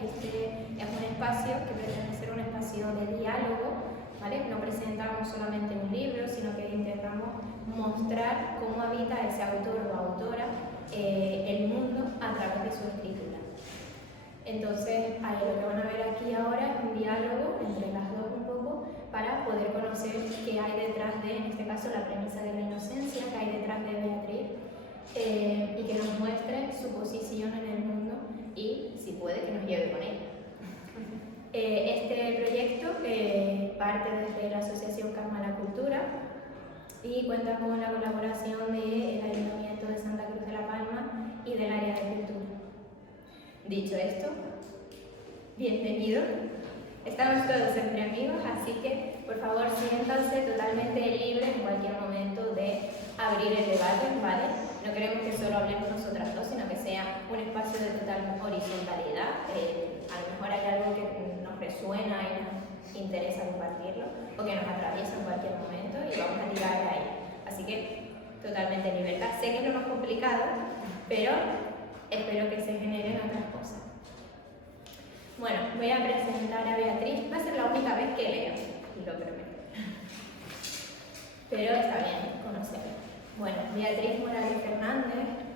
y este es un espacio que pretende ser un espacio de diálogo, ¿vale? No presentamos solamente un libro, sino que intentamos mostrar cómo habita ese autor o autora el mundo a través de su escritura. Entonces, ahí lo que van a ver aquí ahora es un diálogo entre las dos un poco para poder conocer qué hay detrás de, en este caso, la premisa de la inocencia, qué hay detrás de Beatriz, y que nos muestre su posición en el mundo y, si puede, que nos lleve con ella. Este proyecto parte desde la Asociación Calma la Cultura y cuenta con la colaboración del Ayuntamiento de Santa Cruz de la Palma y del área de cultura. Dicho esto, bienvenido. Estamos todos entre amigos, así que por favor siéntanse totalmente libres en cualquier momento de abrir el debate, ¿vale? No queremos que solo hablemos nosotras dos, sino que sea un espacio de total horizontalidad. A lo mejor hay algo que nos resuena y nos interesa compartirlo, o que nos atraviesa en cualquier momento y vamos a tirar de ahí. Así que totalmente libertad. Sé que es lo más complicado, pero espero que se generen otras cosas. Bueno, voy a presentar a Beatriz. Va a ser la única vez que leo, lo prometo. Pero está bien conocerla. Bueno, Beatriz Morales Fernández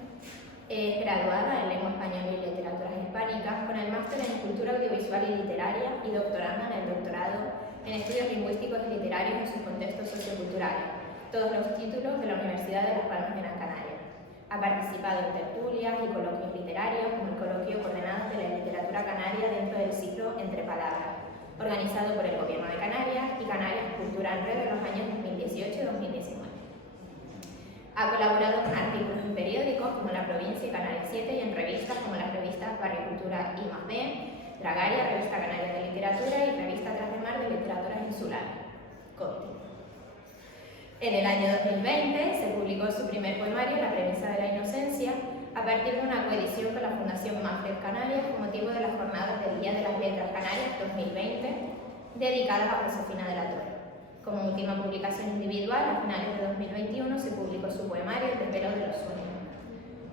es graduada en Lengua Española y Literaturas Hispánicas con el máster en Cultura Audiovisual y Literaria y doctoranda en el doctorado en Estudios Lingüísticos y Literarios en sus contextos socioculturales, todos los títulos de la Universidad de Las Palmas de Gran Canaria. Ha participado en tertulias y coloquios literarios, como el coloquio Coordenadas de la Literatura Canaria dentro del ciclo Entre Palabras, organizado por el Gobierno de Canarias y Canarias Cultura en Red en los años 2018 y 2019. Ha colaborado con artículos en periódicos como La Provincia y Canal 7 y en revistas como las revistas Barricultura I+B, Dragaria, Revista Canaria de Literatura y Revista Tras de Mar de Literaturas Insulares. En el año 2020 se publicó su primer poemario, La Premisa de la Inocencia, a partir de una coedición con la Fundación Manfred Canarias con motivo de las jornadas del Día de las Letras Canarias 2020, dedicadas a Josefina de la Torre. Como última publicación individual, a finales de 2021 se publicó su poemario El Desvelo de los Sueños,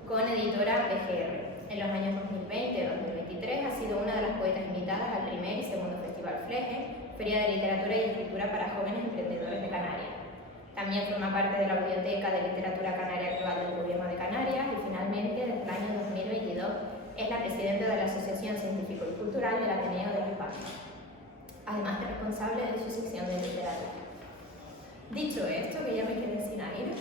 con editora BGR. En los años 2020 y 2023 ha sido una de las poetas invitadas al primer y segundo Festival Fleje, Feria de Literatura y Escritura para Jóvenes Emprendedores de Canarias. También forma parte de la Biblioteca de Literatura Canaria Actual del Gobierno de Canarias y finalmente, desde el año 2022, es la presidenta de la Asociación Científico y Cultural del Ateneo de Las Palmas, además de responsable de su sección de literatura. Dicho esto, que ya me quedé sin aire,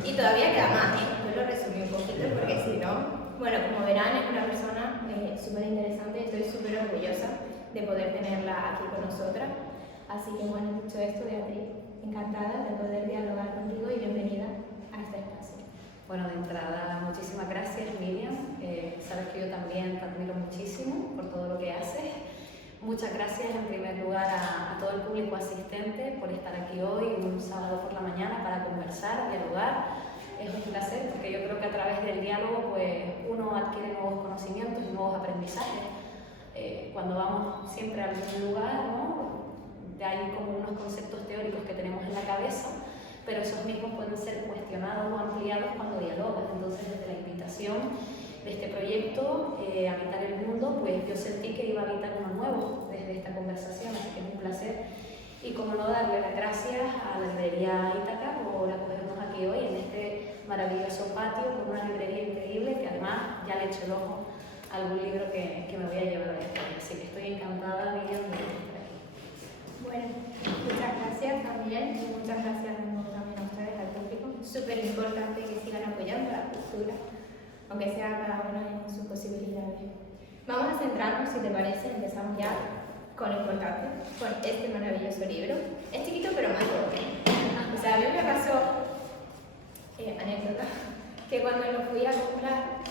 y todavía queda más, yo lo resumí un poquito porque si no, bueno, como verán es una persona súper interesante y estoy súper orgullosa de poder tenerla aquí con nosotras. Así que bueno, dicho esto, Beatriz, encantada de poder dialogar contigo y bienvenida a este espacio. Bueno, de entrada, muchísimas gracias, Miriam. Sabes que yo también te admiro muchísimo por todo lo que haces. Muchas gracias en primer lugar a todo el público asistente por estar aquí hoy, un sábado por la mañana, para conversar, dialogar. Es un placer porque yo creo que a través del diálogo pues, uno adquiere nuevos conocimientos y nuevos aprendizajes. Cuando vamos siempre a algún lugar, ¿no? Hay como unos conceptos teóricos que tenemos en la cabeza, pero esos mismos pueden ser cuestionados o ampliados cuando dialogas. Entonces, desde la invitación de este proyecto, Habitar el Mundo, pues yo sentí que iba a habitar uno nuevo desde esta conversación, así que es un placer. Y como no, darle las gracias a la librería Ítaca por acogernos aquí hoy en este maravilloso patio con una librería increíble que además ya le he hecho el ojo a algún libro que me voy a llevar de aquí. Así que estoy encantada, Miriam, de estar aquí. Bueno, muchas gracias también y muchas gracias también a ustedes, al público. Súper importante que sigan apoyando la cultura, aunque sea cada uno en sus posibilidades. Vamos a centrarnos, si te parece, empezamos ya con lo importante, con este maravilloso libro. Es chiquito pero más gordo. O sea, a mí me pasó, anécdota, que cuando lo fui a comprar,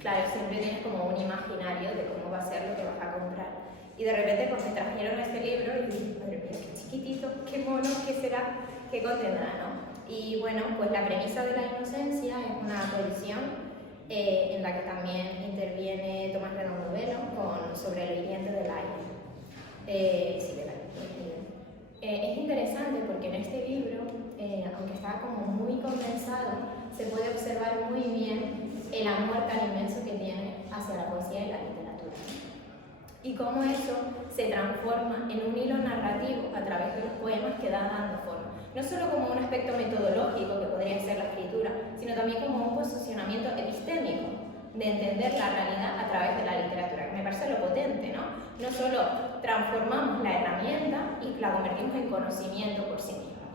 claro, siempre tienes como un imaginario de cómo va a ser lo que vas a comprar. Y de repente pues me trajeron este libro y dije, madre mía, qué chiquitito, qué mono, qué será, qué contendrá, ¿no? Y bueno, pues La Premisa de la Inocencia es una coedición en la que también interviene Tomás Redondo Velo sobre el hiriente del aire. Sí, del aire. Es interesante porque en este libro, aunque está como muy condensado, se puede observar muy bien el amor tan inmenso que tiene hacia la poesía y la literatura. y cómo eso se transforma en un hilo narrativo a través de los poemas que dan dando forma. No solo como un aspecto metodológico que podría ser la escritura, sino también como un posicionamiento epistémico de entender la realidad a través de la literatura, que me parece lo potente, ¿no? No solo transformamos la herramienta y la convertimos en conocimiento por sí misma.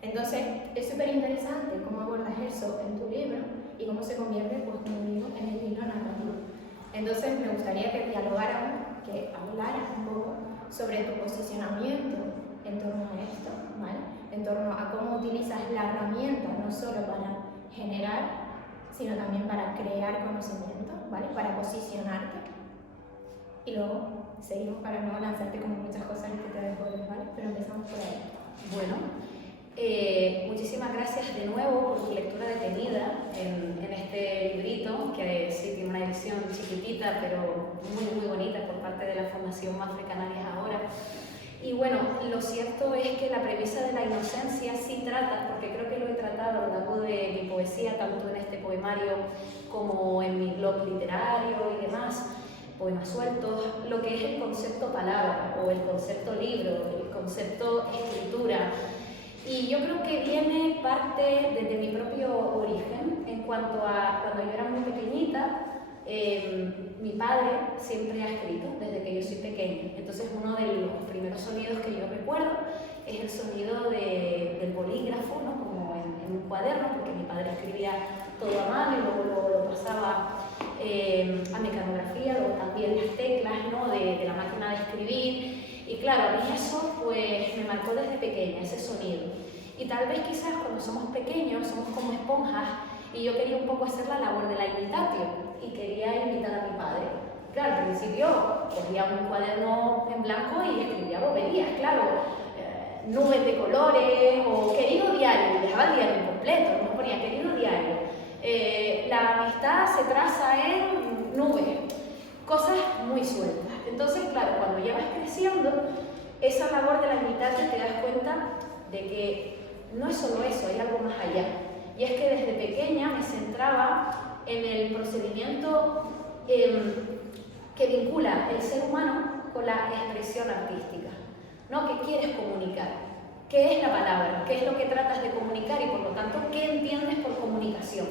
Entonces, es súper interesante cómo abordas eso en tu libro y cómo se convierte, pues, como digo, en el hilo narrativo. Entonces, me gustaría que dialogáramos, que hablaras un poco sobre tu posicionamiento en torno a esto, ¿vale? En torno a cómo utilizas la herramienta no solo para generar, sino también para crear conocimiento, ¿vale? Para posicionarte. Y luego seguimos para no lanzarte como muchas cosas que te después, ¿vale? Pero empezamos por ahí. Bueno, muchísimas gracias de nuevo por tu lectura detenida en este librito, que sí tiene una edición chiquitita, pero muy, muy bonita por parte de la Fundación Mafre Canarias ahora. Y bueno, lo cierto es que la premisa de la inocencia sí trata, porque creo que lo he tratado a lo largo de mi poesía, tanto en este poemario como en mi blog literario y demás, poemas sueltos, lo que es el concepto palabra o el concepto libro, el concepto escritura. Y yo creo que viene parte desde mi propio origen, en cuanto a cuando yo era muy pequeñita. Mi padre siempre ha escrito desde que yo soy pequeña, entonces uno de los primeros sonidos que yo recuerdo es el sonido del bolígrafo, ¿no? Como en un cuaderno, porque mi padre escribía todo a mano y luego lo pasaba a mecanografía, luego también las teclas, ¿no? de la máquina de escribir, y claro, a mí eso pues me marcó desde pequeña, ese sonido. Y tal vez quizás cuando somos pequeños somos como esponjas, y yo quería un poco hacer la labor de la imitatio y quería imitar a mi padre. Claro, al principio cogía un cuaderno en blanco y escribía boberías, claro, nubes de colores o querido diario, y dejaba el diario incompleto, no ponía querido diario. La amistad se traza en nubes, cosas muy sueltas. Entonces, claro, cuando ya vas creciendo, esa labor de la imitatio te das cuenta de que no es solo eso, hay algo más allá. Y es que desde pequeña me centraba en el procedimiento que vincula el ser humano con la expresión artística, ¿no? ¿Qué quieres comunicar? ¿Qué es la palabra? ¿Qué es lo que tratas de comunicar? Y por lo tanto, ¿qué entiendes por comunicación?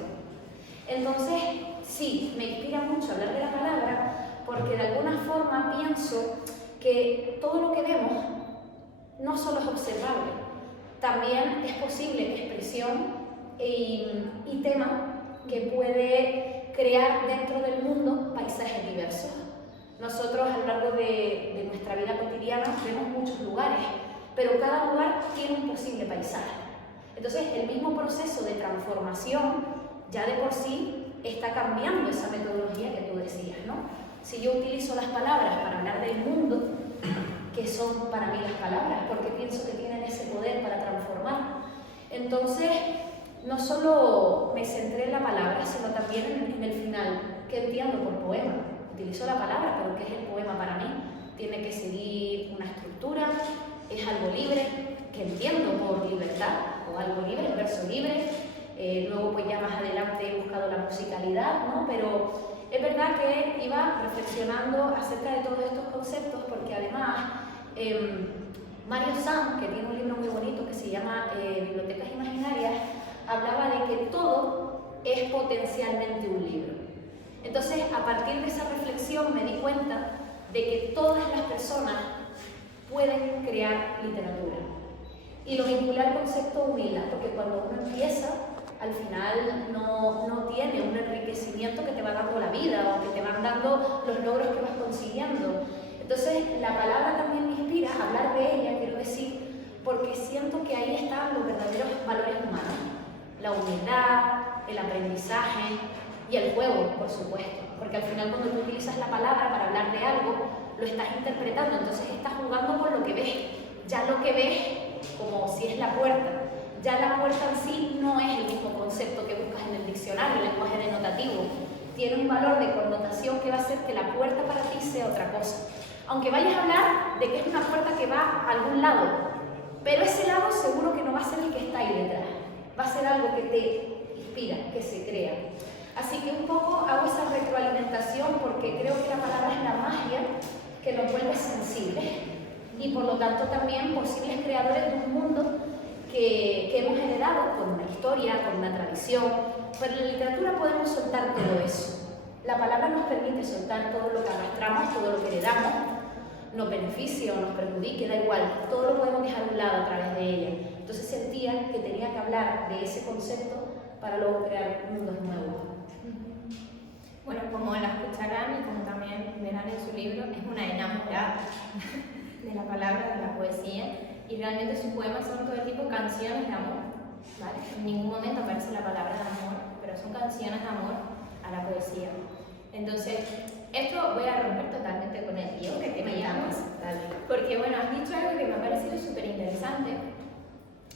Entonces, sí, me inspira mucho hablar de la palabra porque de alguna forma pienso que todo lo que vemos no solo es observable, también es posible expresión y tema que puede crear dentro del mundo paisajes diversos. Nosotros a lo largo de nuestra vida cotidiana vemos muchos lugares, pero cada lugar tiene un posible paisaje. Entonces el mismo proceso de transformación ya de por sí está cambiando esa metodología que tú decías, ¿no? Si yo utilizo las palabras para hablar del mundo, ¿qué son para mí las palabras? Porque pienso que tienen ese poder para transformar. Entonces, no solo me centré en la palabra, sino también en el final. ¿Qué entiendo por poema? Utilizo la palabra, pero ¿qué es el poema para mí? Tiene que seguir una estructura, es algo libre, que entiendo por libertad, o algo libre, el verso libre. Luego, pues ya más adelante he buscado la musicalidad, ¿no? Pero es verdad que iba reflexionando acerca de todos estos conceptos, porque además Mario Sanz, que tiene un libro muy bonito que se llama Bibliotecas Imaginarias, hablaba de que todo es potencialmente un libro. Entonces, a partir de esa reflexión me di cuenta de que todas las personas pueden crear literatura. Y lo vinculé al concepto humildad, porque cuando uno empieza, al final no tiene un enriquecimiento que te va dando la vida o que te van dando los logros que vas consiguiendo. Entonces, la palabra también me inspira a hablar de ella, quiero decir, porque siento que ahí están los verdaderos valores humanos. La humildad, el aprendizaje y el juego, por supuesto. Porque al final cuando tú utilizas la palabra para hablar de algo, lo estás interpretando, entonces estás jugando con lo que ves. Ya lo que ves, como si es la puerta, ya la puerta en sí no es el mismo concepto que buscas en el diccionario, el lenguaje denotativo. Tiene un valor de connotación que va a hacer que la puerta para ti sea otra cosa. Aunque vayas a hablar de que es una puerta que va a algún lado, pero ese lado seguro que no va a ser el que está ahí detrás. Va a ser algo que te inspira, que se crea. Así que un poco hago esa retroalimentación porque creo que la palabra es la que nos vuelve sensibles y por lo tanto también posibles creadores de un mundo que hemos heredado con una historia, con una tradición. Pero en la literatura podemos soltar todo eso. La palabra nos permite soltar todo lo que arrastramos, todo lo que heredamos, nos beneficie o nos perjudique, da igual, todo lo podemos dejar a un lado a través de ella. Entonces sentía que tenía que hablar de ese concepto para luego crear mundos nuevos. Bueno, como la escucharán y como también verán en su libro, es una enamorada de la palabra, de la poesía, y realmente sus poemas son todo tipo de canciones de amor, ¿vale? En ningún momento aparece la palabra de amor, pero son canciones de amor a la poesía. Entonces, esto voy a romper totalmente con el guión que te me llamas, porque bueno, has dicho algo que me ha parecido súper interesante,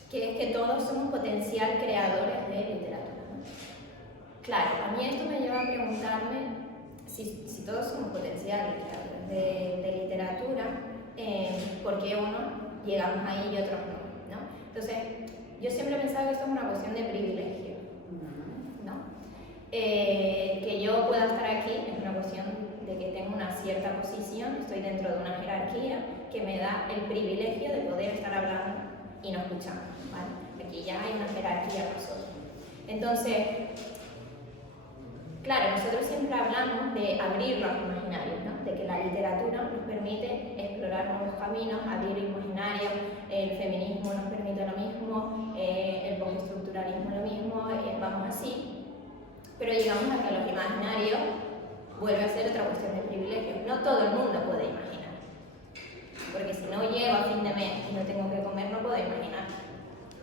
que es que todos somos potencial creadores de literatura, ¿no? Claro, a mí esto me lleva a preguntarme si todos somos potencial creadores de literatura, ¿por qué unos llegamos ahí y otros no? Entonces, yo siempre he pensado que esto es una cuestión de privilegio, ¿no? Que yo pueda estar aquí es una cuestión de que tengo una cierta posición, estoy dentro de una jerarquía que me da el privilegio de poder estar hablando y no escuchando, ¿vale? Aquí ya hay una jerarquía por sobre. Entonces, claro, nosotros siempre hablamos de abrir los imaginarios, ¿no? De que la literatura nos permite explorar nuevos caminos, abrir imaginarios, el feminismo nos permite lo mismo, el postestructuralismo lo mismo, vamos así, pero llegamos a que los imaginarios vuelve a ser otra cuestión de privilegios. No todo el mundo puede imaginar, porque si no llego a fin de mes y no tengo que comer, no puedo imaginar.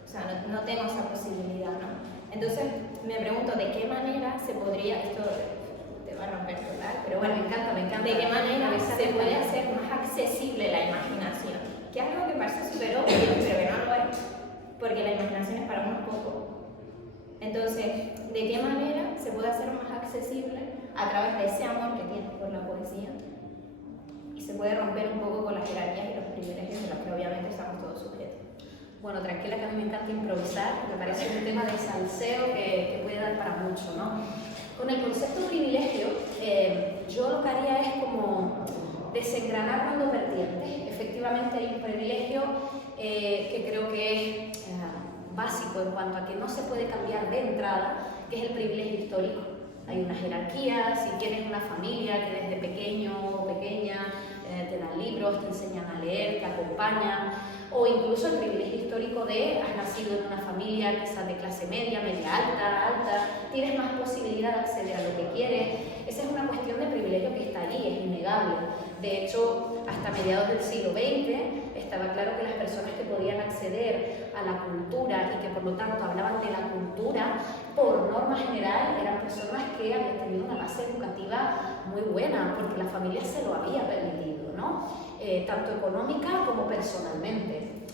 O sea, no tengo esa posibilidad, ¿no? Entonces, me pregunto de qué manera se podría, esto te va a romper total, pero bueno, me encanta, de qué manera se puede hacer más accesible la imaginación, que es algo que parece súper obvio, pero que no lo es, porque la imaginación es para unos pocos. Entonces, ¿de qué manera se puede hacer más accesible a través de ese amor que tienes por la poesía? Y se puede romper un poco con las jerarquías y los privilegios de los que obviamente estamos todos sujetos. Bueno, tranquila, que a mí me encanta improvisar, me parece un tema de salseo que puede dar para mucho, ¿no? Con el concepto privilegio, yo lo que haría es como desengranar dos vertientes. Efectivamente hay un privilegio que creo que es básico en cuanto a que no se puede cambiar de entrada, que es el privilegio histórico. Hay una jerarquía, si tienes una familia que desde pequeño o pequeña te dan libros, te enseñan a leer, te acompañan, o incluso el privilegio histórico de has nacido en una familia quizás de clase media, media alta, tienes más posibilidad de acceder a lo que quieres. Esa es una cuestión de privilegio que está allí, es innegable. De hecho, hasta mediados del siglo XX estaba claro que las personas que podían acceder a la cultura y que por lo tanto hablaban de la cultura, por norma general eran personas que habían tenido una base educativa muy buena, porque la familia se lo había permitido, ¿no? Tanto económica como personalmente.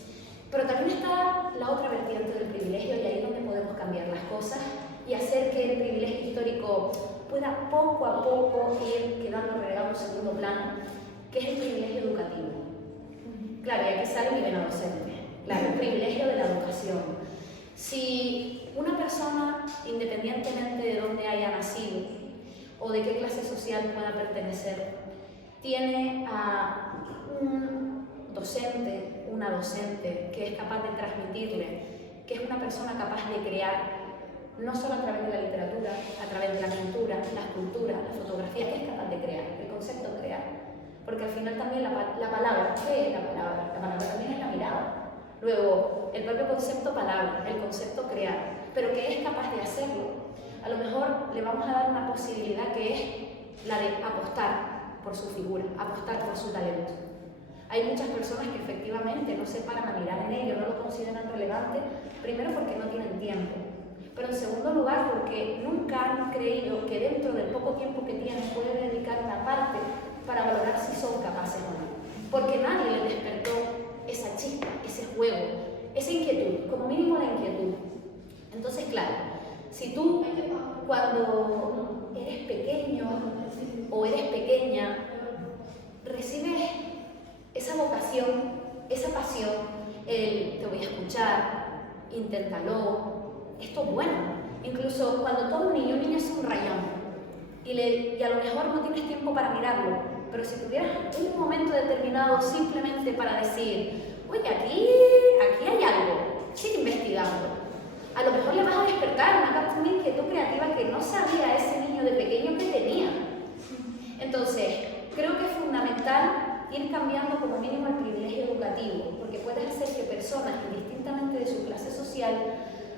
Pero también está la otra vertiente del privilegio, y ahí es donde podemos cambiar las cosas y hacer que el privilegio histórico pueda poco a poco ir quedando relegado en segundo plano, que es el privilegio educativo. Claro, y aquí sale mi vena docente. Claro, el privilegio de la educación. Si una persona, independientemente de dónde haya nacido o de qué clase social pueda pertenecer, tiene a un docente, una docente que es capaz de transmitirle, que es una persona capaz de crear, no solo a través de la literatura, a través de la pintura, la escultura, la fotografía, que es capaz de crear, el concepto crear. Porque al final también la palabra, ¿qué es la palabra? La palabra también es la mirada. Luego, el propio concepto palabra, el concepto crear, pero que es capaz de hacerlo. A lo mejor le vamos a dar una posibilidad que es la de apostar por su figura, apostar por su talento. Hay muchas personas que efectivamente no se paran a mirar en ello, no lo consideran relevante, primero porque no tienen tiempo, pero en segundo lugar porque nunca han creído que dentro del poco tiempo que tienen pueden dedicar una parte para valorar si son capaces o no, porque nadie les despertó esa chispa, ese juego, esa inquietud, como mínimo la inquietud. Entonces, claro, si tú cuando eres pequeño o eres pequeña recibes esa vocación, esa pasión, el te voy a escuchar, inténtalo, esto es bueno. Incluso cuando todo un niño es un rayón y a lo mejor no tienes tiempo para mirarlo, pero si tuvieras un momento determinado simplemente para decir, oye, aquí hay algo, sigue investigando. A lo mejor le vas a despertar una inquietud creativa que no sabía ese niño de pequeño que tenía. Entonces, creo que es fundamental ir cambiando como mínimo el privilegio educativo, porque puedes hacer que personas, indistintamente de su clase social,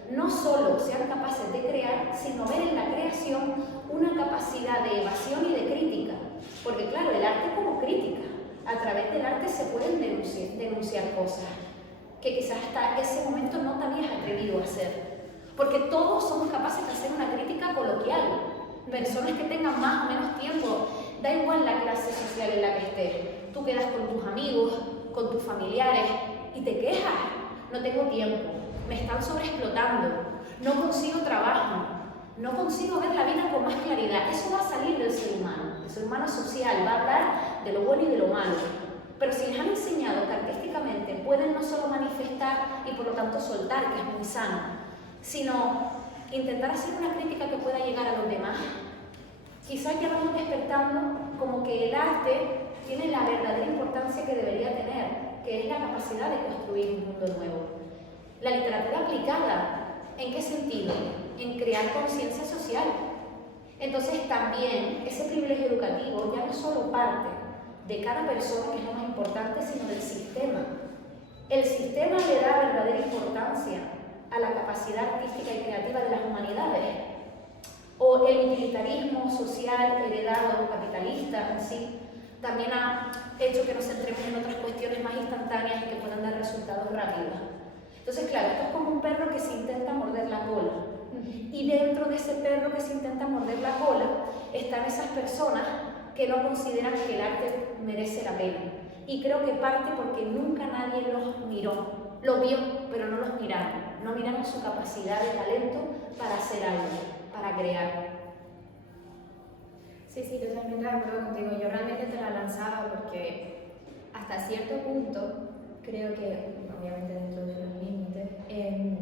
no solo sean capaces de crear, sino ver en la creación una capacidad de evasión y de crítica. Porque claro, el arte como crítica, a través del arte se pueden denunciar cosas que quizás hasta ese momento no te habías atrevido a hacer. Porque todos somos capaces de hacer una crítica coloquial. Personas que tengan más o menos tiempo, da igual la clase social en la que estés. Tú quedas con tus amigos, con tus familiares y te quejas. No tengo tiempo, me están sobreexplotando, no consigo trabajo, no consigo ver la vida con más claridad. Eso va a salir del ser humano. El ser humano social va a hablar de lo bueno y de lo malo. Pero si les han enseñado que artísticamente pueden no solo manifestar y por lo tanto soltar, que es muy sano, sino intentar hacer una crítica que pueda llegar a los demás, quizás ya vamos despertando como que el arte tiene la verdadera importancia que debería tener, que es la capacidad de construir un mundo nuevo. La literatura aplicada, ¿en qué sentido? En crear conciencia social. Entonces también ese privilegio educativo ya no solo parte de cada persona, que es lo más importante, sino del sistema. El sistema le da verdadera importancia a la capacidad artística y creativa de las humanidades, o el utilitarismo social heredado capitalista en sí también ha hecho que nos centremos en otras cuestiones más instantáneas y que puedan dar resultados rápidos. Entonces, claro, esto es como un perro que se intenta morder la cola, y dentro de ese perro que se intenta morder la cola están esas personas que no consideran que el arte merece la pena. Y creo que parte porque nunca nadie los miró. Lo vio, pero no los miraron. No miraron su capacidad de talento para hacer algo, para crear. Sí, totalmente de acuerdo contigo. Yo realmente te la lanzaba porque hasta cierto punto creo que, obviamente dentro de los límites,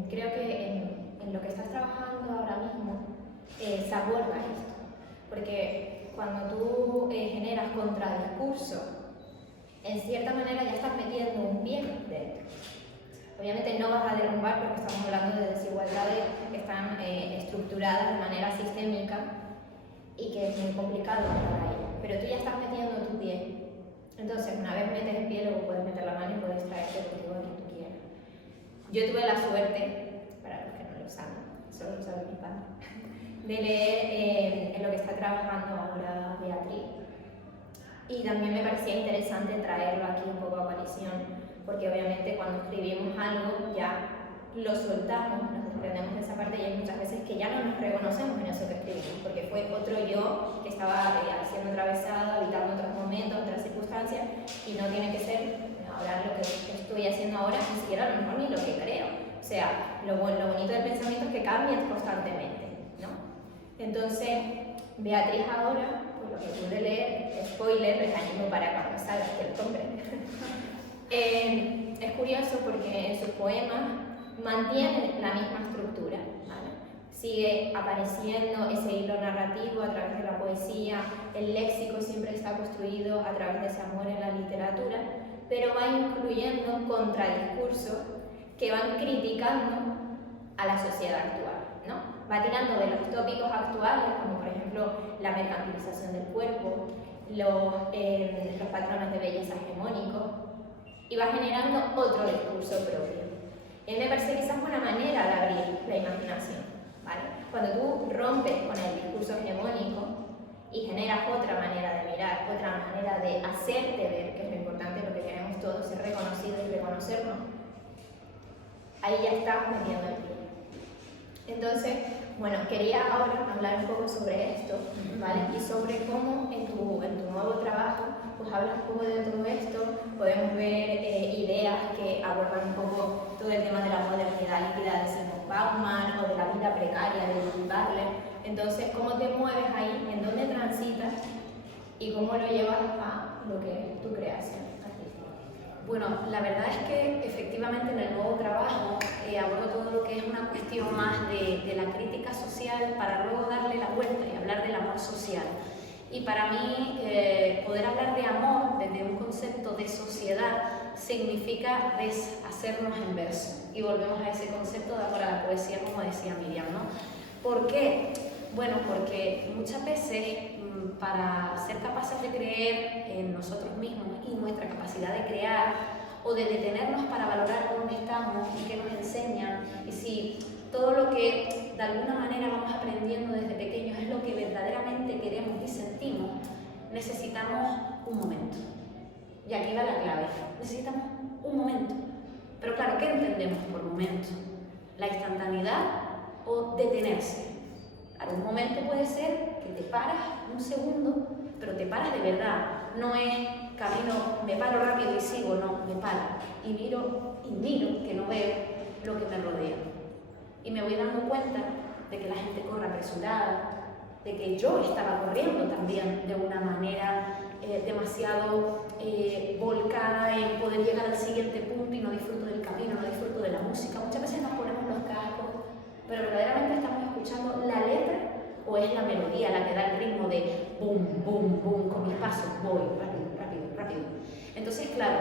creo que en lo que estás trabajando ahora mismo se aborda esto. Porque cuando tú generas contradiscurso, en cierta manera ya estás metiendo un pie dentro. Obviamente no vas a derrumbar porque estamos hablando de desigualdades que están estructuradas de manera sistémica y que es muy complicado para ello. Pero tú ya estás metiendo tu pie. Entonces, una vez metes el pie, luego puedes meter la mano y puedes traerte contigo a quien tú quieras. Yo tuve la suerte, para los que no lo saben, solo lo sabe mi padre, de leer en lo que está trabajando ahora Beatriz. Y también me parecía interesante traerlo aquí un poco a coalición, porque obviamente cuando escribimos algo ya lo soltamos, nos desprendemos de esa parte y hay muchas veces que ya no nos reconocemos en eso que escribimos, porque fue otro yo que estaba siendo atravesado, habitando otros momentos, otras circunstancias, y no tiene que ser ahora lo que estoy haciendo ahora, ni siquiera a lo mejor ni lo que creo. O sea, lo bonito del pensamiento es que cambia constantemente, ¿no? Entonces, Beatriz ahora, por lo que pude leer, spoiler, les animo para cuando salga que lo compren. Es curioso porque en sus poemas mantiene la misma estructura, ¿vale? Sigue apareciendo ese hilo narrativo a través de la poesía, el léxico siempre está construido a través de ese amor en la literatura, pero va incluyendo contradiscursos que van criticando a la sociedad actual, ¿no? Va tirando de los tópicos actuales, como por ejemplo la mercantilización del cuerpo, los patrones de belleza hegemónicos, y va generando otro discurso propio. A mí me parece que esa es una manera de abrir la imaginación, ¿vale? Cuando tú rompes con el discurso hegemónico y generas otra manera de mirar, otra manera de hacerte ver, que es lo importante, lo que queremos todos, ser reconocidos y reconocernos, ahí ya estás metiendo el pie. Entonces, bueno, quería ahora hablar un poco sobre esto, ¿vale? Y sobre cómo en tu nuevo trabajo, pues hablas un poco de todo esto, podemos ver ideas que abordan un poco todo el tema de la modernidad líquida de Sigmund Bauman o de la vida precaria de Judith Butler. Entonces, ¿cómo te mueves ahí? ¿En dónde transitas? ¿Y cómo lo llevas a lo que es tu creación? Bueno, la verdad es que efectivamente en el nuevo trabajo abordo todo lo que es una cuestión más de la crítica social para luego darle la vuelta y hablar del amor social. Y para mí, poder hablar de amor desde un concepto de sociedad significa deshacernos en verso. Y volvemos a ese concepto de amor a la poesía, como decía Miriam, ¿no? ¿Por qué? Bueno, porque muchas veces para ser capaces de creer en nosotros mismos y nuestra capacidad de crear o de detenernos para valorar dónde estamos y qué nos enseñan, y si todo lo que de alguna manera vamos aprendiendo desde pequeños es lo que verdaderamente queremos y sentimos, necesitamos un momento. Y aquí va la clave, necesitamos un momento. Pero claro, ¿qué entendemos por momento? ¿La instantaneidad o detenerse? Claro, un momento puede ser que te paras un segundo, pero te paras de verdad. No es camino, me paro rápido y sigo, no, me paro y miro que no veo lo que me rodea. Y me voy dando cuenta de que la gente corre apresurada, de que yo estaba corriendo también de una manera demasiado volcada en poder llegar al siguiente punto y no disfruto del camino, no disfruto de la música. Muchas veces nos ponemos los cascos, pero verdaderamente estamos escuchando la letra o es la melodía la que da el ritmo de boom, boom, boom, con mis pasos voy rápido, rápido, rápido. Entonces, claro,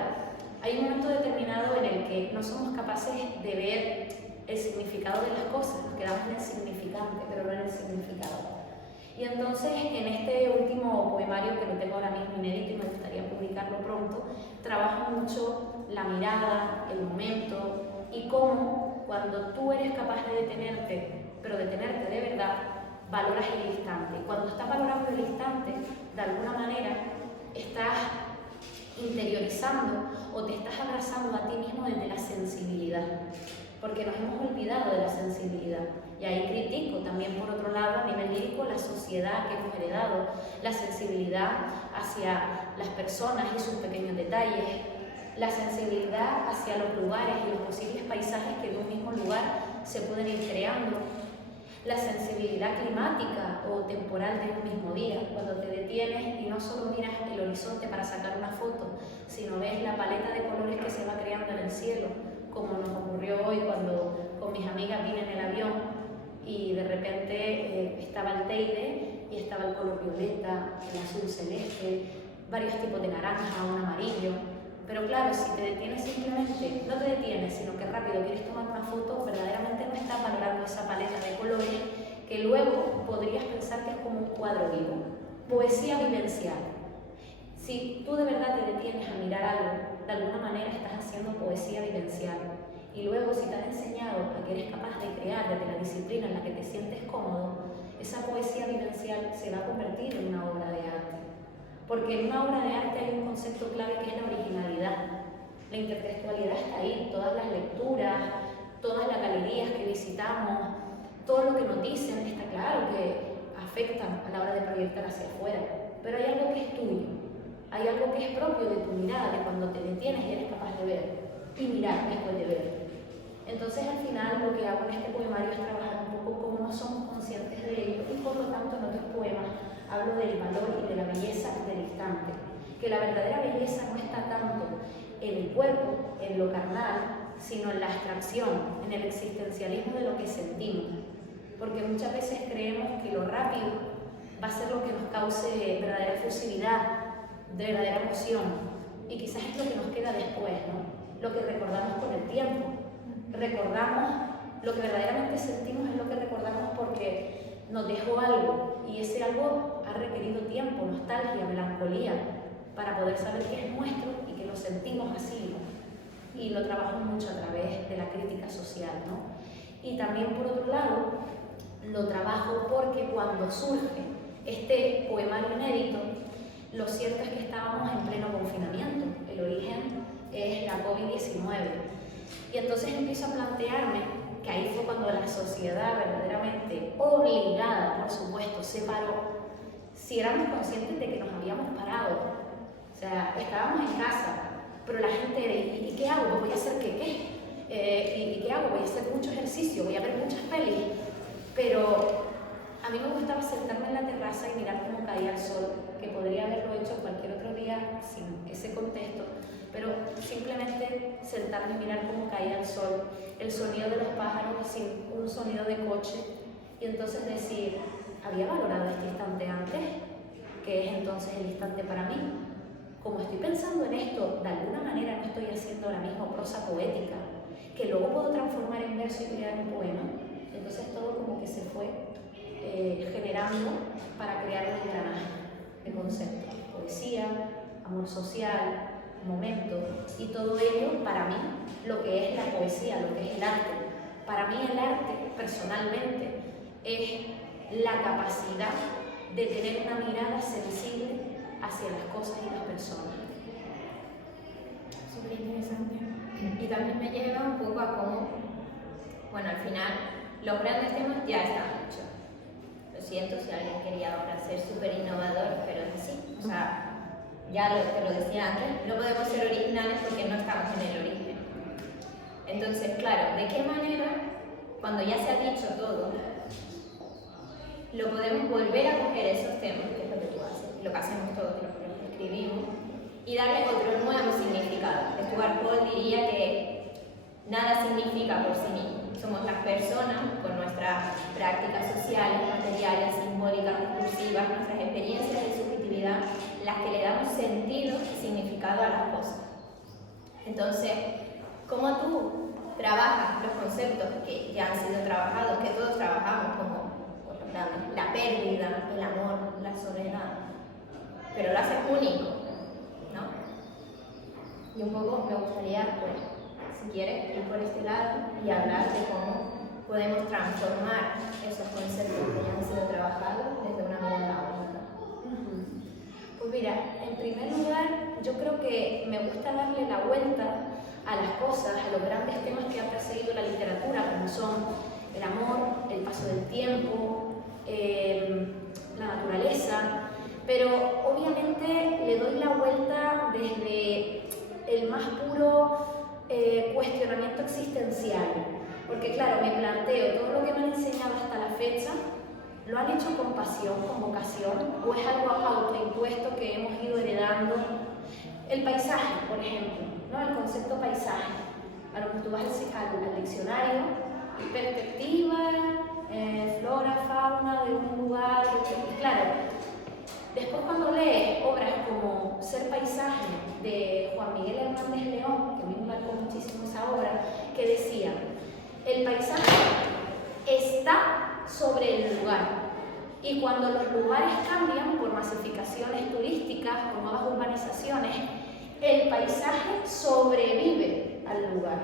hay un momento determinado en el que no somos capaces de ver el significado de las cosas, nos quedamos en el significante, pero no en el significado. Y entonces, en este último poemario, que lo tengo ahora mismo inédito y me gustaría publicarlo pronto, trabajo mucho la mirada, el momento y cómo, cuando tú eres capaz de detenerte, pero detenerte de verdad, valoras el instante. Cuando estás valorando el instante, de alguna manera, estás interiorizando o te estás abrazando a ti mismo desde la sensibilidad, porque nos hemos olvidado de la sensibilidad. Y ahí critico también, por otro lado, a nivel lírico, la sociedad que hemos heredado, la sensibilidad hacia las personas y sus pequeños detalles, la sensibilidad hacia los lugares y los posibles paisajes que en un mismo lugar se pueden ir creando, la sensibilidad climática o temporal de un mismo día, cuando te detienes y no solo miras el horizonte para sacar una foto, sino ves la paleta de colores que se va creando en el cielo, como nos ocurrió hoy cuando con mis amigas vine en el avión y de repente estaba el Teide y estaba el color violeta, el azul celeste, varios tipos de naranja, un amarillo. Pero claro, si te detienes simplemente, no te detienes, sino que rápido quieres tomar una foto, verdaderamente no estás valorando esa paleta de colores que luego podrías pensar que es como un cuadro vivo. Poesía vivencial. Si tú de verdad te detienes a mirar algo, de alguna manera estás haciendo poesía vivencial. Y luego, si te han enseñado a que eres capaz de crear desde la disciplina en la que te sientes cómodo, esa poesía vivencial se va a convertir en una obra de arte. Porque en una obra de arte hay un concepto clave que es la originalidad. La intertextualidad está ahí, todas las lecturas, todas las galerías que visitamos, todo lo que nos dicen está claro que afectan a la hora de proyectar hacia afuera. Pero hay algo que es tuyo, hay algo que es propio de tu mirada, de cuando te detienes y eres capaz de ver y mirar después de ver. Entonces, al final, lo que hago en este poemario es trabajar un poco cómo no somos conscientes de ello y, por lo tanto, en otros poemas hablo del valor y de la belleza del instante, que la verdadera belleza no está tanto en el cuerpo, en lo carnal, sino en la abstracción, en el existencialismo de lo que sentimos, porque muchas veces creemos que lo rápido va a ser lo que nos cause verdadera efusividad, verdadera emoción, y quizás es lo que nos queda después, ¿no? Lo que recordamos con el tiempo, recordamos lo que verdaderamente sentimos, es lo que recordamos porque nos dejó algo, y ese algo ha requerido tiempo, nostalgia, melancolía, para poder saber que es nuestro y que lo sentimos así, ¿no? Y lo trabajo mucho a través de la crítica social, ¿no? Y también, por otro lado, lo trabajo porque cuando surge este poemario inédito, lo cierto es que estábamos en pleno confinamiento, el origen es la COVID-19, y entonces empiezo a plantearme que ahí fue cuando la sociedad verdaderamente obligada, por supuesto, se paró. Si éramos conscientes de que nos habíamos parado, o sea, estábamos en casa, pero la gente, ¿y qué hago? Pues voy a hacer qué. ¿Y qué hago? Voy a hacer mucho ejercicio, voy a ver muchas pelis, pero a mí me gustaba sentarme en la terraza y mirar cómo caía el sol, que podría haberlo hecho cualquier otro día sin ese contexto, pero simplemente sentarme y mirar cómo caía el sol, el sonido de los pájaros sin un sonido de coche, y entonces decir, ¿había valorado este instante antes? que es entonces el instante para mí. Como estoy pensando en esto, de alguna manera no estoy haciendo ahora mismo prosa poética, que luego puedo transformar en verso y crear un poema. Entonces todo como que se fue generando para crear un engranaje de conceptos. Poesía, amor social, momento, y todo ello para mí, lo que es la poesía, lo que es el arte. Para mí el arte, personalmente, es la capacidad de tener una mirada sensible hacia las cosas y las personas. Súper interesante. Y también me lleva un poco a cómo, bueno, al final, los grandes temas ya están hechos. Lo siento si alguien quería ahora ser súper innovador, pero es así. O sea, ya te lo decía antes, no podemos ser originales porque no estamos en el origen. Entonces, claro, ¿de qué manera, cuando ya se ha dicho todo, lo podemos volver a coger esos temas, que es lo que tú haces, lo que hacemos todos los que escribimos, y darle otro nuevo significado? Stuart Hall diría que nada significa por sí mismo. Somos las personas, con nuestras prácticas sociales, materiales, simbólicas, discursivas, nuestras experiencias de subjetividad, las que le damos sentido y significado a las cosas. Entonces, ¿cómo tú trabajas los conceptos que ya han sido trabajados, que todos trabajamos, como la pérdida, el amor, la soledad, pero lo haces único, ¿no? Y un poco me gustaría, pues, si quieres, ir por este lado y hablar de cómo podemos transformar esos conceptos que ya han sido trabajados desde una mirada única. Pues mira, en primer lugar, yo creo que me gusta darle la vuelta a las cosas, a los grandes temas que ha perseguido la literatura, como son el amor, el paso del tiempo, la naturaleza, pero obviamente le doy la vuelta desde el más puro cuestionamiento existencial, porque claro, me planteo todo lo que me han enseñado hasta la fecha. ¿Lo han hecho con pasión, con vocación, o es algo autoimpuesto que hemos ido heredando? El paisaje, por ejemplo, ¿no? El concepto paisaje. A lo que tú vas al diccionario, perspectiva, flora, fauna de un lugar, y claro, después cuando lees obras como Ser paisaje de Juan Miguel Hernández León, que a mí me marcó muchísimo esa obra, que decía, el paisaje está sobre el lugar. Y cuando los lugares cambian por masificaciones turísticas, por nuevas urbanizaciones, el paisaje sobrevive al lugar.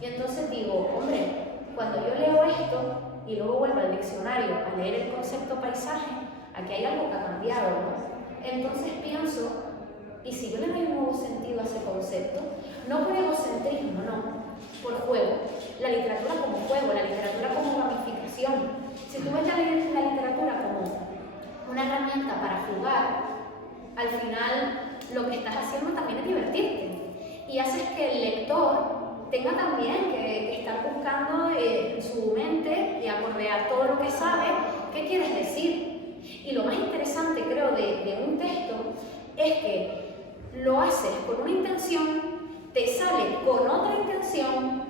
Y entonces digo, hombre, cuando yo leo esto y luego vuelvo al diccionario a leer el concepto paisaje, aquí hay algo que ha cambiado, ¿no? Entonces pienso, ¿y si yo le doy un nuevo sentido a ese concepto? No por egocentrismo, no, por juego. La literatura como juego, la literatura como gamificación. Si tú ves la literatura como una herramienta para jugar, al final lo que estás haciendo también es divertirte. Y haces que el lector tenga también que estar buscando en su mente y acorde a todo lo que sabe, qué quieres decir. Y lo más interesante, creo, de un texto es que lo haces con una intención, te sale con otra intención.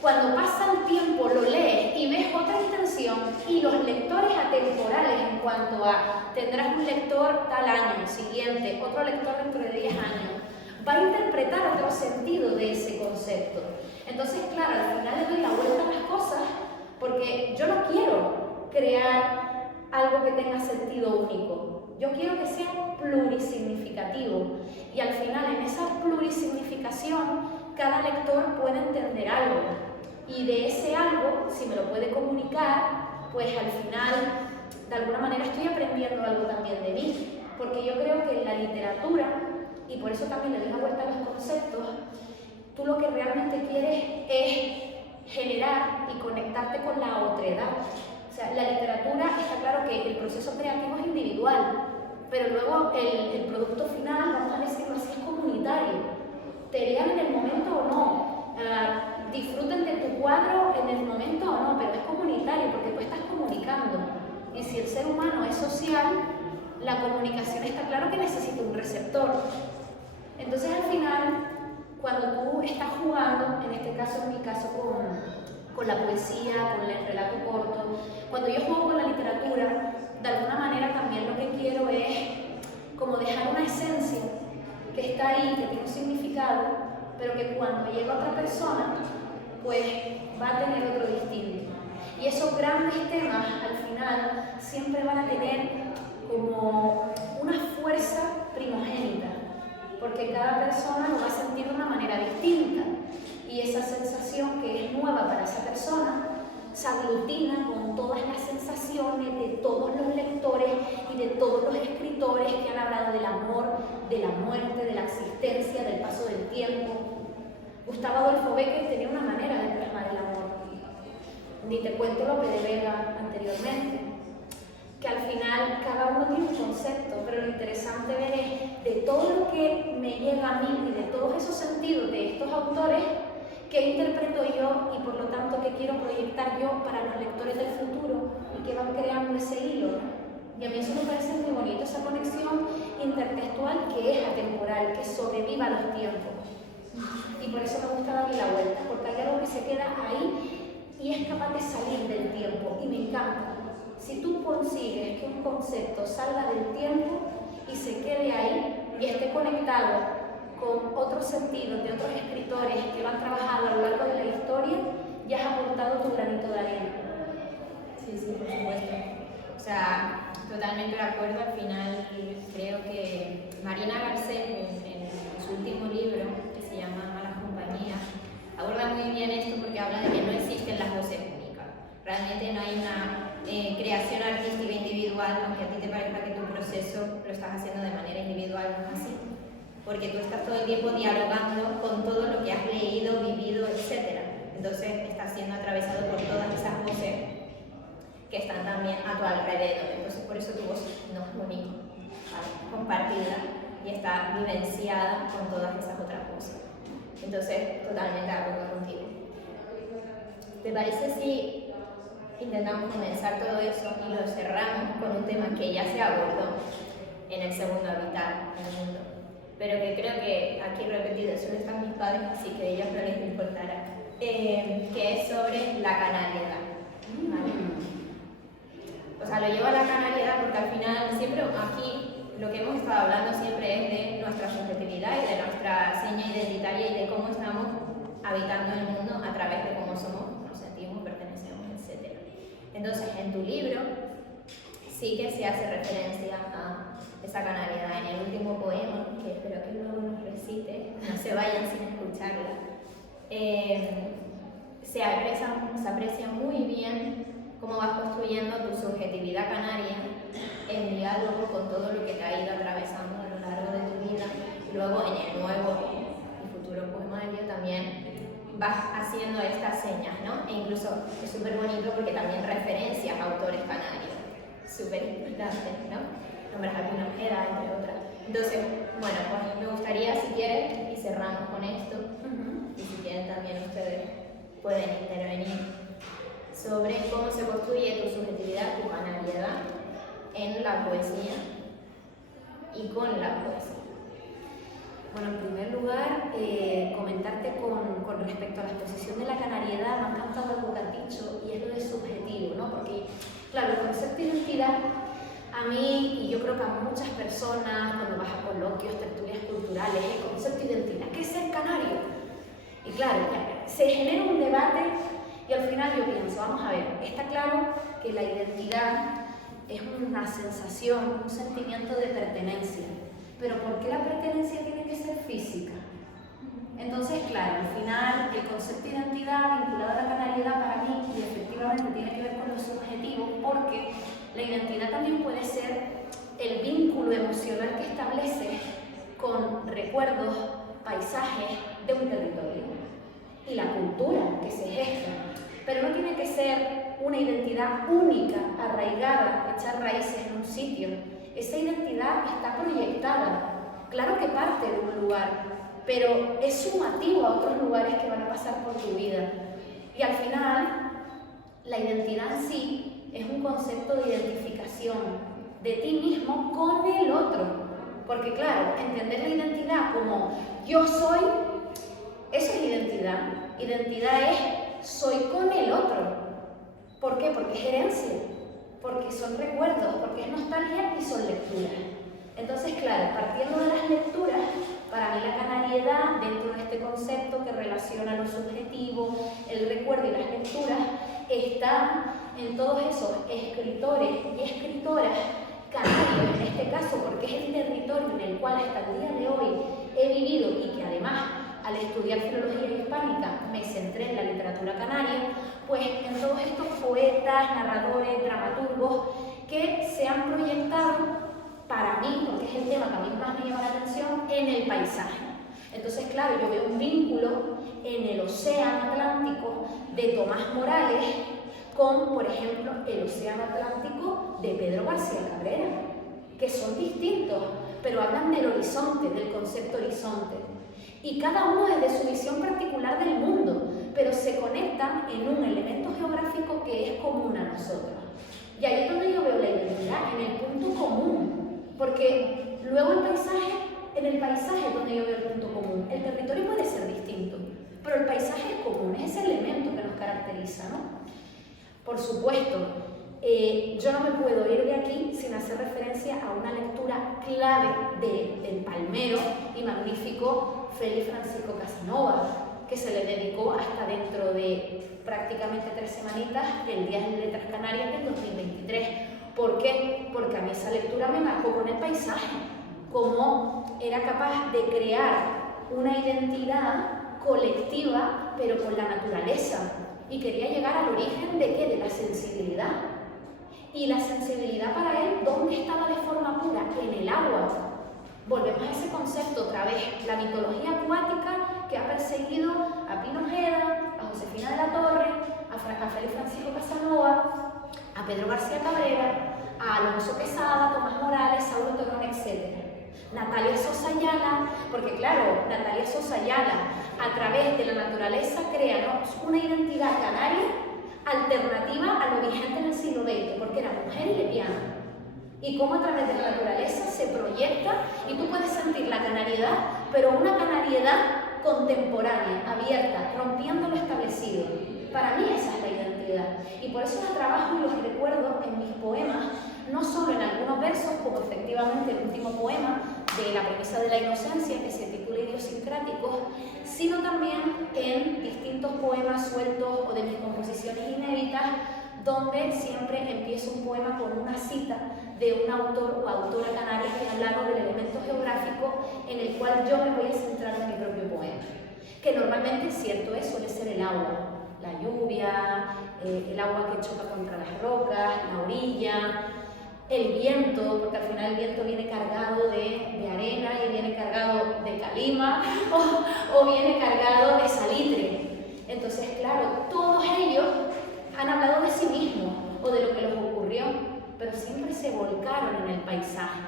Cuando pasa el tiempo lo lees y ves otra intención, y los lectores atemporales en cuanto a tendrás un lector tal año siguiente, otro lector dentro de 10 años, va a interpretar otro sentido de ese concepto. Entonces, claro, al final le doy la vuelta a las cosas porque yo no quiero crear algo que tenga sentido único. Yo quiero que sea plurisignificativo, y al final en esa plurisignificación cada lector puede entender algo, y de ese algo, si me lo puede comunicar, pues al final de alguna manera estoy aprendiendo algo también de mí, porque yo creo que en la literatura, y por eso también le doy la vuelta a los conceptos, tú lo que realmente quieres es generar y conectarte con la otredad. O sea, la literatura, está claro que el proceso creativo es individual, pero luego el producto final, vamos a decirlo así, es comunitario. Te lean en el momento o no, disfruten de tu cuadro en el momento o no, pero es comunitario porque tú estás comunicando. Y si el ser humano es social, la comunicación está claro que necesita un receptor. Entonces al final, cuando tú estás jugando, en este caso, en mi caso, con la poesía, con el relato corto, cuando yo juego con la literatura, de alguna manera también lo que quiero es como dejar una esencia que está ahí, que tiene un significado, pero que cuando llega otra persona, pues va a tener otro distinto. Y esos grandes temas, al final, siempre van a tener como una fuerza primogénita, porque cada persona lo va a sentir de una manera distinta. Y esa sensación que es nueva para esa persona se aglutina con todas las sensaciones de todos los lectores y de todos los escritores que han hablado del amor, de la muerte, de la existencia, del paso del tiempo. Gustavo Adolfo Bécquer tenía una manera de plasmar el amor. Ni te cuento Lope de Vega anteriormente, que al final cada uno tiene un concepto, pero lo interesante ver es de todo lo que me llega a mí y de todos esos sentidos de estos autores, qué interpreto yo y por lo tanto qué quiero proyectar yo para los lectores del futuro y que van creando ese hilo, ¿no? Y a mí eso me parece muy bonito, esa conexión intertextual que es atemporal, que sobreviva a los tiempos. Y por eso me gusta darle la vuelta, porque hay algo que se queda ahí y es capaz de salir del tiempo, y me encanta. Si tú consigues que un concepto salga del tiempo y se quede ahí y esté conectado con otros sentidos de otros escritores que lo han trabajado a lo largo de la historia, ya has aportado tu granito de arena. Sí, sí, por supuesto. O sea, totalmente de acuerdo. Al final creo que Marina Garcés en su último libro, que se llama Malas Compañías, aborda muy bien esto porque habla de que no existen las voces únicas. Realmente no hay una creación artística individual, aunque a ti te parezca que tu proceso lo estás haciendo de manera individual, no es así. Porque tú estás todo el tiempo dialogando con todo lo que has leído, vivido, etc. Entonces estás siendo atravesado por todas esas voces que están también a tu alrededor. Entonces por eso tu voz no es única, ¿vale? Compartida y está vivenciada con todas esas otras voces. Entonces, totalmente de acuerdo contigo. ¿Te parece si intentamos comenzar todo eso y lo cerramos con un tema que ya se abordó en el segundo Habitar el Mundo? Pero que creo que aquí repetido, solo están mis padres, así que a ellos no les importará, que es sobre la canariedad, ¿vale? O sea, lo llevo a la canariedad porque al final siempre aquí lo que hemos estado hablando siempre es de nuestra subjetividad y de nuestra seña identitaria y de cómo estamos habitando el mundo a través de cómo somos, nos sentimos, pertenecemos, etc. Entonces, en tu libro sí que se hace referencia a esa canariedad. En el último poema, que espero que luego nos recite, no se vayan sin escucharla, se aprecia muy bien cómo vas construyendo tu subjetividad canaria en diálogo con todo lo que te ha ido atravesando a lo largo de tu vida. Y luego en el nuevo y futuro poemario también vas haciendo estas señas, ¿no? E incluso es súper bonito porque también referencias a autores canarios, súper importantes, ¿no? Nombras alguna Ojeda, entre otras. Entonces, bueno, pues me gustaría, si quieres, y cerramos con esto, y si quieren también ustedes pueden intervenir, sobre cómo se construye tu subjetividad, tu canariedad en la poesía y con la poesía. Bueno, en primer lugar, comentarte con respecto a la exposición de la canariedad, me ha encantado algo que has dicho, y es lo de subjetivo, ¿no? Porque, claro, el concepto de identidad, a mí, y yo creo que a muchas personas, cuando vas a coloquios, tertulias culturales, el concepto de identidad, ¿qué es ser canario? Y claro, se genera un debate y al final yo pienso, vamos a ver, está claro que la identidad es una sensación, un sentimiento de pertenencia, pero ¿por qué la pertenencia tiene que ser física? Entonces, claro, al final el concepto de identidad vinculado a la canariedad para mí y efectivamente tiene que ver con lo subjetivo, porque la identidad también puede ser el vínculo emocional que establece con recuerdos, paisajes de un territorio y la cultura que se gesta. Pero no tiene que ser una identidad única, arraigada, echar raíces en un sitio. Esa identidad está proyectada. Claro que parte de un lugar, pero es sumativo a otros lugares que van a pasar por tu vida. Y al final, la identidad en sí es un concepto de identificación de ti mismo con el otro. Porque claro, entender la identidad como yo soy, eso es identidad. Identidad es soy con el otro. ¿Por qué? Porque es herencia, porque son recuerdos, porque es nostalgia y son lecturas. Entonces, claro, partiendo de las lecturas, para mí la canariedad, dentro de este concepto que relaciona lo subjetivo, el recuerdo y las lecturas, está en todos esos escritores y escritoras canarios, en este caso, porque es el territorio en el cual hasta el día de hoy he vivido y que además, al estudiar filología hispánica, me centré en la literatura canaria, pues en todos estos poetas, narradores, dramaturgos que se han proyectado para mí, porque es el tema que a mí más me llama la atención, en el paisaje. Entonces, claro, yo veo un vínculo en el océano Atlántico de Tomás Morales con, por ejemplo, el océano Atlántico de Pedro García Cabrera, que son distintos, pero hablan del horizonte, del concepto horizonte. Y cada uno desde su visión particular del mundo, pero se conectan en un elemento geográfico que es común a nosotros. Y ahí es donde yo veo la identidad, en el punto común. Porque luego en el paisaje es donde yo veo el punto común. El territorio puede ser distinto, pero el paisaje es común, es ese elemento que nos caracteriza, ¿no? Por supuesto, yo no me puedo ir de aquí sin hacer referencia a una lectura clave del palmero y magnífico Félix Francisco Casanova, que se le dedicó hasta dentro de prácticamente 3 semanitas el Día de Letras Canarias del 2023. ¿Por qué? Porque a mí esa lectura me marcó con el paisaje, cómo era capaz de crear una identidad colectiva, pero con la naturaleza, y quería llegar al origen ¿de qué? De la sensibilidad. Y la sensibilidad para él, ¿dónde estaba de forma pura? En el agua. Volvemos a ese concepto otra vez, la mitología acuática que ha perseguido a Pino Ojeda, a Josefina de la Torre, a Félix Francisco Casanova, a Pedro García Cabrera, a Alonso Quesada, Tomás Morales, Saulo Torón, etc. Natalia Sosa Ayala, porque claro, Natalia Sosa Ayala a través de la naturaleza crea una identidad canaria alternativa a lo vigente en el siglo XX, porque era mujer y lesbiana. Y cómo a través de la naturaleza se proyecta y tú puedes sentir la canariedad, pero una canariedad contemporánea, abierta, rompiendo lo establecido. Para mí esa es la identidad. Y por eso la trabajo y los recuerdo en mis poemas, no solo en algunos versos, como efectivamente el último poema de La premisa de la inocencia, que se titula Idiosincráticos, sino también en distintos poemas sueltos o de mis composiciones inéditas, donde siempre empiezo un poema con una cita de un autor o autora canaria que ha hablado del elemento geográfico en el cual yo me voy a centrar en mi propio poema. Que normalmente, cierto es, suele ser el agua, la lluvia, el agua que choca contra las rocas, la orilla, el viento, porque al final el viento viene cargado de arena y viene cargado de calima o viene cargado de salitre. Entonces, claro, todos ellos han hablado de sí mismos o de lo que les ocurrió, pero siempre se volcaron en el paisaje,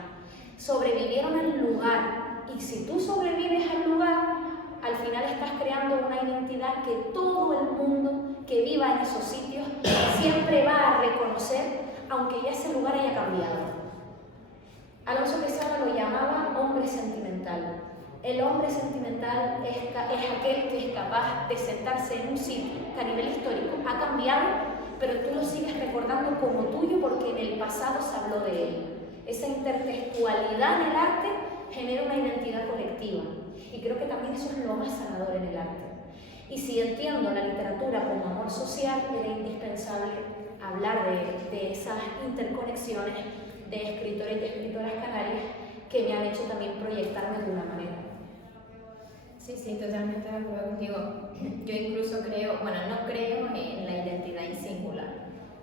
sobrevivieron al lugar, y si tú sobrevives al lugar, al final estás creando una identidad que todo el mundo que viva en esos sitios siempre va a reconocer, aunque ya ese lugar haya cambiado. Alonso Quesada lo llamaba hombre sentimental. El hombre sentimental es aquel que es capaz de sentarse en un sitio que a nivel histórico ha cambiado, pero tú lo sigues recordando como tuyo porque en el pasado se habló de él. Esa intertextualidad en el arte genera una identidad colectiva y creo que también eso es lo más sanador en el arte. Y si entiendo la literatura como amor social, era indispensable hablar de esas interconexiones de escritores y escritoras canarias que me han hecho también proyectarme de una manera. Sí, totalmente de acuerdo contigo. Yo incluso creo, bueno, no creo en la identidad en singular.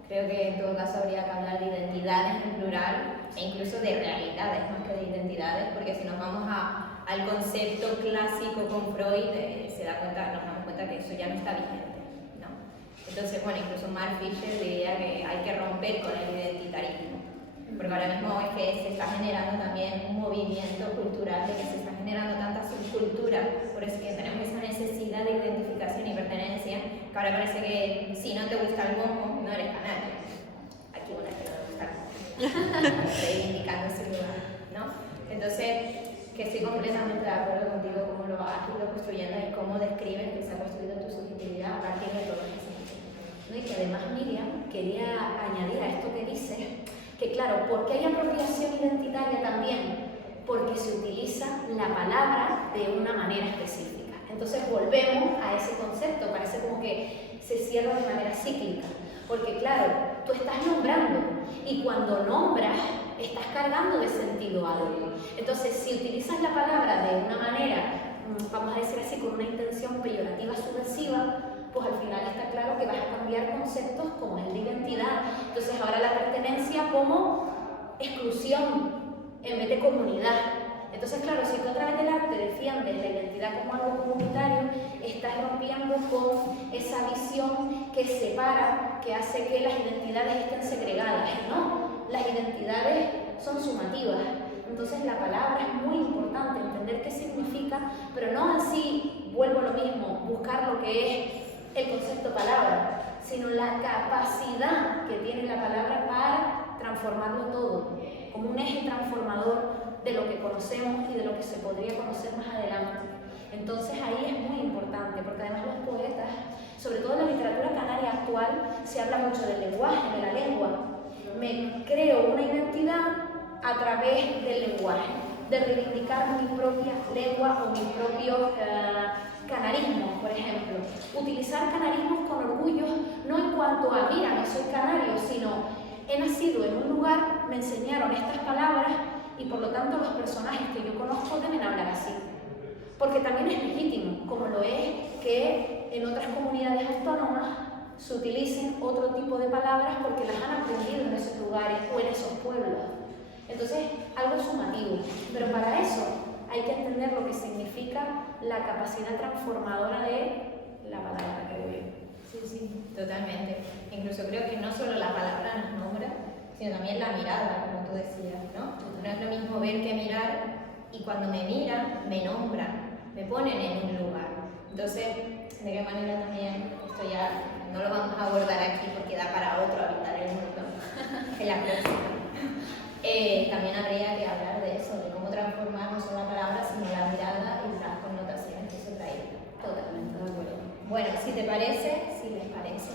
Creo que en todo caso habría que hablar de identidades en plural e incluso de realidades más que de identidades, porque si nos vamos al concepto clásico con Freud, nos damos cuenta que eso ya no está vigente, ¿no? Entonces, bueno, incluso Mark Fisher diría que hay que romper con el identitarismo, porque ahora mismo es que se está generando también un movimiento cultural de que se está generando tanta subcultura, por eso que tenemos esa necesidad de identificación y pertenencia, que ahora parece que si no te gusta el mojo, no eres canario. Aquí una que no me gusta el mojo, reivindicando ese lugar, ¿no? Entonces, que estoy completamente de acuerdo contigo cómo lo has ido construyendo y cómo describes que se ha construido tu subjetividad a partir de todos esos sentidos. ¿No? Y que además, Miriam, quería añadir a esto que dices, que claro, porque hay apropiación identitaria también porque se utiliza la palabra de una manera específica. Entonces volvemos a ese concepto, parece como que se cierra de manera cíclica, porque claro, tú estás nombrando y cuando nombras estás cargando de sentido algo. Entonces si utilizas la palabra de una manera, vamos a decir así, con una intención peyorativa subversiva, pues al final está claro que vas a cambiar conceptos como el de identidad. Entonces ahora la pertenencia como exclusión en vez de comunidad. Entonces claro, si tú a través del arte defiendes la identidad como algo comunitario, estás rompiendo con esa visión que separa, que hace que las identidades estén segregadas. No, las identidades son sumativas. Entonces la palabra es muy importante, entender qué significa, pero no así, vuelvo a lo mismo, buscar lo que es el concepto palabra, sino la capacidad que tiene la palabra para transformarlo todo, como un eje transformador de lo que conocemos y de lo que se podría conocer más adelante. Entonces ahí es muy importante, porque además los poetas, sobre todo en la literatura canaria actual, se habla mucho del lenguaje, de la lengua. Me creo una identidad a través del lenguaje, de reivindicar mi propia lengua o mi propio canarismo, por ejemplo. Utilizar canarismos con orgullo, no en cuanto a, mira, no soy canario, sino he nacido en un lugar, me enseñaron estas palabras y por lo tanto los personajes que yo conozco deben hablar así. Porque también es legítimo, como lo es que en otras comunidades autónomas se utilicen otro tipo de palabras porque las han aprendido en esos lugares o en esos pueblos. Entonces, algo sumativo. Pero para eso hay que entender lo que significa la capacidad transformadora de la palabra, creo yo. Sí, totalmente. Incluso creo que no solo la palabra nos nombra, sino también la mirada, como tú decías, ¿no? No es lo mismo ver que mirar, y cuando me miran, me nombran, me ponen en un lugar. Entonces, ¿de qué manera también esto ya no lo vamos a abordar aquí porque da para otro habitar el mundo en la próxima? También habría que hablar de eso, de cómo transformar no solo la palabra, sino la mirada y las connotaciones que eso trae. Totalmente de acuerdo. Bueno, si te parece, si les parece,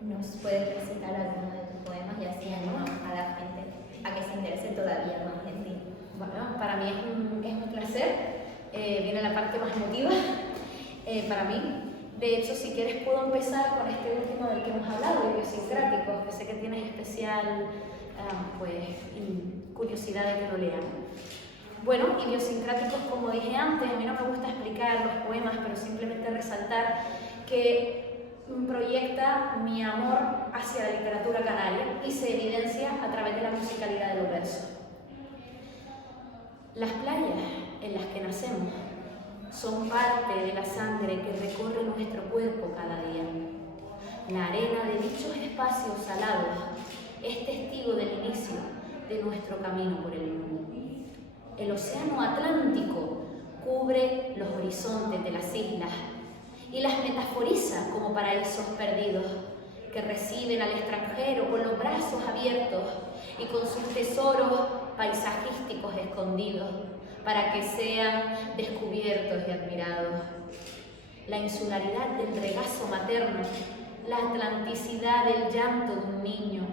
nos puedes recitar alguno de tus poemas y así animamos a la gente a que se interese todavía más en ti. Bueno, para mí es un placer. Viene la parte más emotiva para mí. De hecho, si quieres puedo empezar con este último del que hemos hablado, idiosincráticos, que sé que tienes especial curiosidad de que lo lean. Bueno, idiosincráticos, como dije antes, a mí no me gusta explicar los poemas, pero simplemente resaltar que proyecta mi amor hacia la literatura canaria y se evidencia a través de la musicalidad de los versos. Las playas en las que nacemos son parte de la sangre que recorre nuestro cuerpo cada día. La arena de dichos espacios salados es testigo del inicio de nuestro camino por el mundo. El océano Atlántico cubre los horizontes de las islas y las metaforiza como paraísos perdidos que reciben al extranjero con los brazos abiertos y con sus tesoros paisajísticos escondidos para que sean descubiertos y admirados. La insularidad del regazo materno, la atlanticidad del llanto de un niño,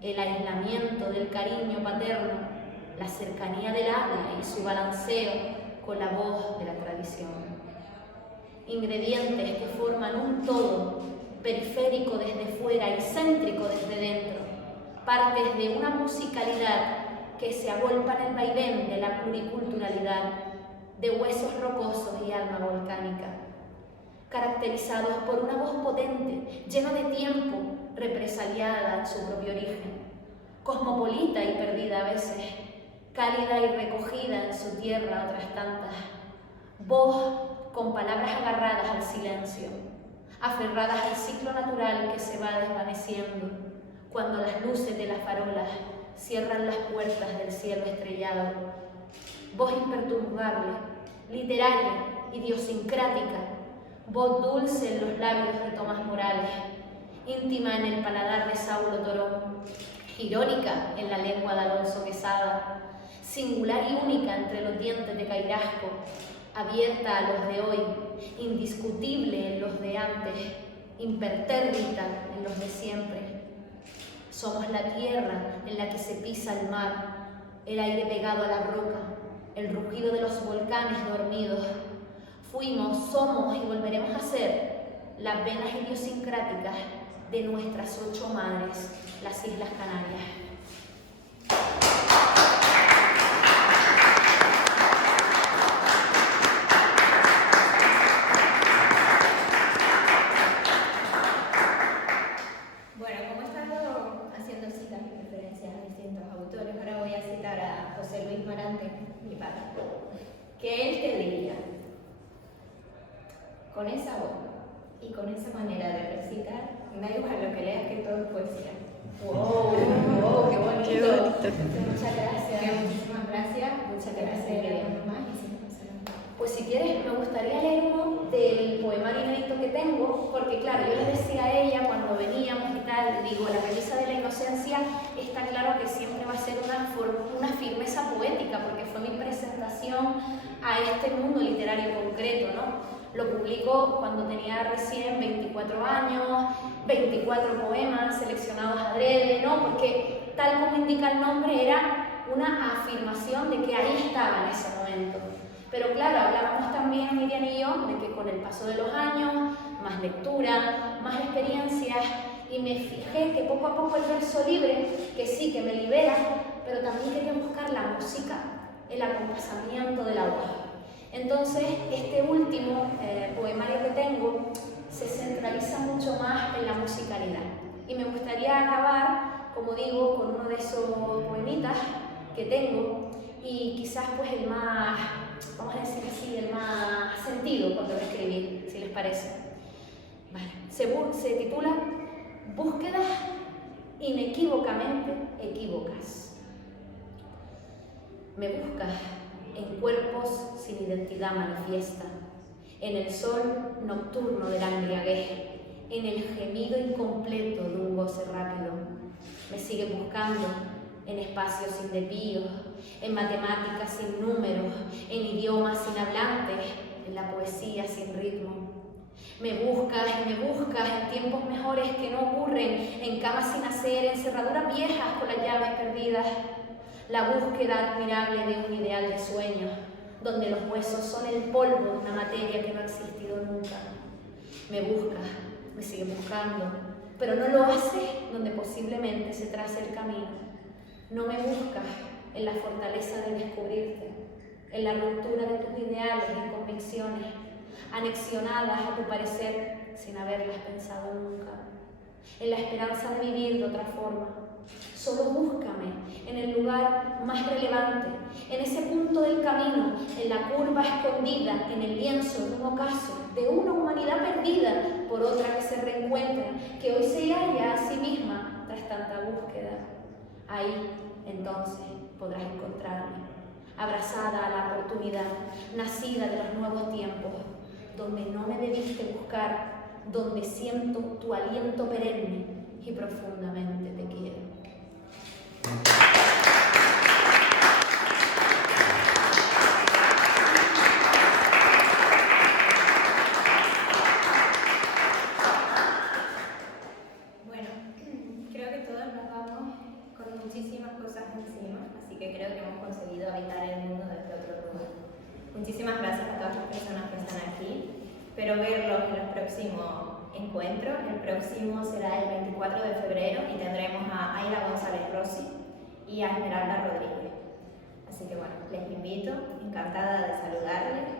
el aislamiento del cariño paterno, la cercanía del habla y su balanceo con la voz de la tradición. Ingredientes que forman un todo, periférico desde fuera y céntrico desde dentro, partes de una musicalidad que se agolpa en el vaivén de la pluriculturalidad, de huesos rocosos y alma volcánica, caracterizados por una voz potente, llena de tiempo, represaliada en su propio origen, cosmopolita y perdida a veces, cálida y recogida en su tierra otras tantas, voz con palabras agarradas al silencio, aferradas al ciclo natural que se va desvaneciendo cuando las luces de las farolas cierran las puertas del cielo estrellado. Voz imperturbable, literaria, idiosincrática, voz dulce en los labios de Tomás Morales, íntima en el paladar de Saulo Torón, irónica en la lengua de Alonso Quesada, singular y única entre los dientes de Cairasco, abierta a los de hoy, indiscutible en los de antes, impertérrita en los de siempre. Somos la tierra en la que se pisa el mar, el aire pegado a la roca, el rugido de los volcanes dormidos. Fuimos, somos y volveremos a ser las venas idiosincráticas de nuestras 8 madres, las Islas Canarias. Bueno, como he estado haciendo citas y referencias a distintos autores, ahora voy a citar a José Luis Marante, mi padre, que él te diría, con esa voz y con esa manera de recitar, da igual lo que leas, que todo es poesía. ¡Wow! ¡Wow! ¡Qué bonito! Qué bonito. Muchas gracias. Muchísimas gracias. Muchas Gracias. gracias. Más y sin pasar. Pues si quieres, me gustaría leer uno del poemario inédito que tengo, porque claro, yo le decía a ella cuando veníamos y tal, digo, la premisa de la inocencia está claro que siempre va a ser una firmeza poética, porque fue mi presentación a este mundo literario concreto, ¿no? Lo publicó cuando tenía recién 24 años, 24 poemas seleccionados adrede, ¿no? Porque tal como indica el nombre, era una afirmación de que ahí estaba en ese momento. Pero claro, hablábamos también Miriam y yo de que con el paso de los años, más lectura, más experiencias, y me fijé que poco a poco el verso libre, que sí, que me libera, pero también quería buscar la música, el acompasamiento de la voz. Entonces, este último poemario que tengo se centraliza mucho más en la musicalidad. Y me gustaría acabar, como digo, con uno de esos poemitas que tengo, y quizás pues el más, vamos a decir así, el más sentido cuando lo escribí, si les parece. Vale. Se titula Búsquedas inequívocamente equívocas. Me buscas en cuerpos sin identidad manifiesta, en el sol nocturno de la embriaguez, en el gemido incompleto de un goce rápido. Me sigues buscando en espacios sin desvíos, en matemáticas sin números, en idiomas sin hablantes, en la poesía sin ritmo. Me buscas y me buscas en tiempos mejores que no ocurren, en camas sin hacer, en cerraduras viejas con las llaves perdidas. La búsqueda admirable de un ideal de sueños, donde los huesos son el polvo de una materia que no ha existido nunca. Me buscas, me sigues buscando, pero no lo haces donde posiblemente se trace el camino. No me buscas en la fortaleza de descubrirte, en la ruptura de tus ideales y convicciones, anexionadas a tu parecer sin haberlas pensado nunca, en la esperanza de vivir de otra forma. Solo búscame en el lugar más relevante, en ese punto del camino, en la curva escondida, en el lienzo de un ocaso, de una humanidad perdida por otra que se reencuentra, que hoy se halla a sí misma tras tanta búsqueda. Ahí, entonces, podrás encontrarme, abrazada a la oportunidad, nacida de los nuevos tiempos, donde no me debiste buscar, donde siento tu aliento perenne y profundamente te quiero. Bueno, creo que todos nos vamos con muchísimas cosas encima, así que creo que hemos conseguido habitar el mundo desde otro lugar. Muchísimas gracias a todas las personas que están aquí. Espero verlos en los próximos encuentros. El próximo será el 24 de febrero y tendremos a Aira González Rossi y a Esmeralda Rodríguez. Así que bueno, les invito, encantada de saludarles.